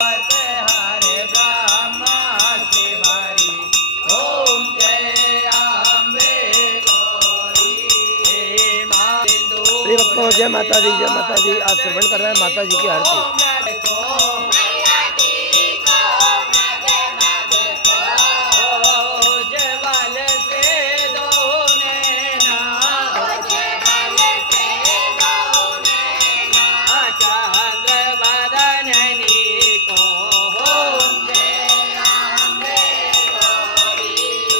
हरे ब्रह्मा शिवारी ओम जय अम्बे गौरी हे मां प्रिय भक्तों, जय माता दी, जय माता दी। आज श्रवण कर रहे हैं माता जी की आरती।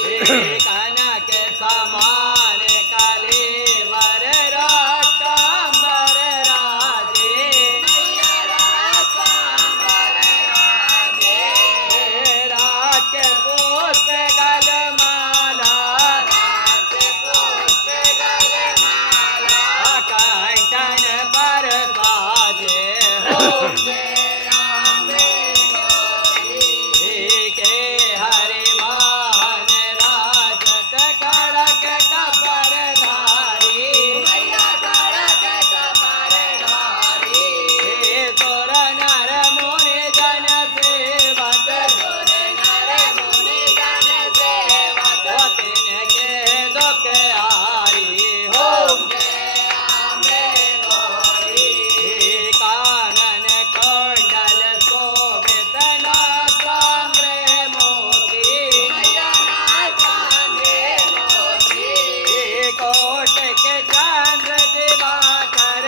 कनक समान कलेवर राकांबर राजे राख पुष्प गलमाला कंठन पर साजे के हरे मान राजत खड़क कपर धारी तोर नर मुनि जन सेवक तिनके दुख हारी हो कानन कुंडल शोभित नासाग्र मोती कोट के चंद्र दिवाकर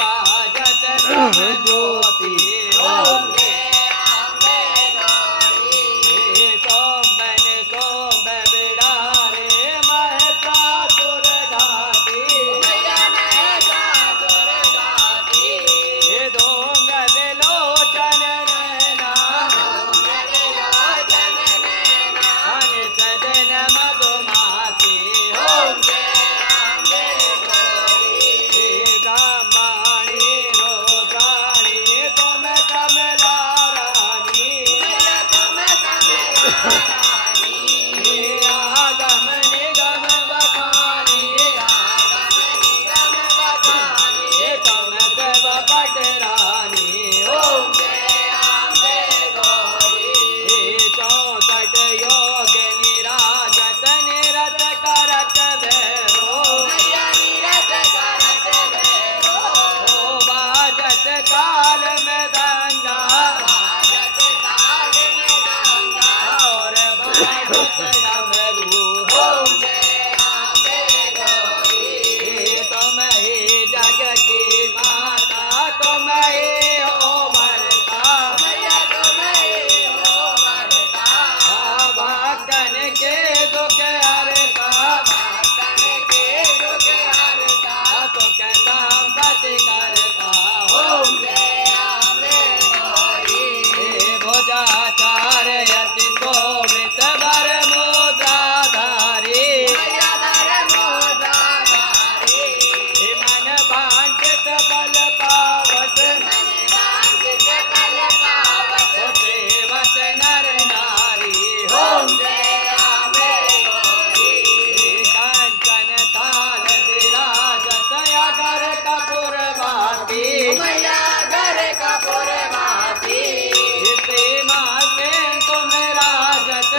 राजत ज्योति ओम सोमबन सोम बिडारे महसासुर घाती दोंग विलोचन नैना सदन मधुमाती ओम ब्रह्मणी रोगाणी तुम कमला रानी आगम निगम बखानी तुम सब पटरानी ओम चौसठ योग निराजत निरत करत भैरो बाजत काल में दंगा और बाजत डमरू ओम तुम ही जग की माता तुम ही हो मरता भक्तन के दुख हरता सुख संपत्ति करता ओम भुजाचार्य यति शोभित वर मुद्राधारी मन वांछित फल पावत सेवत नर नारी ओम कंचन थाल विराजत अगर कपूर बाती सीमा से तुम राजत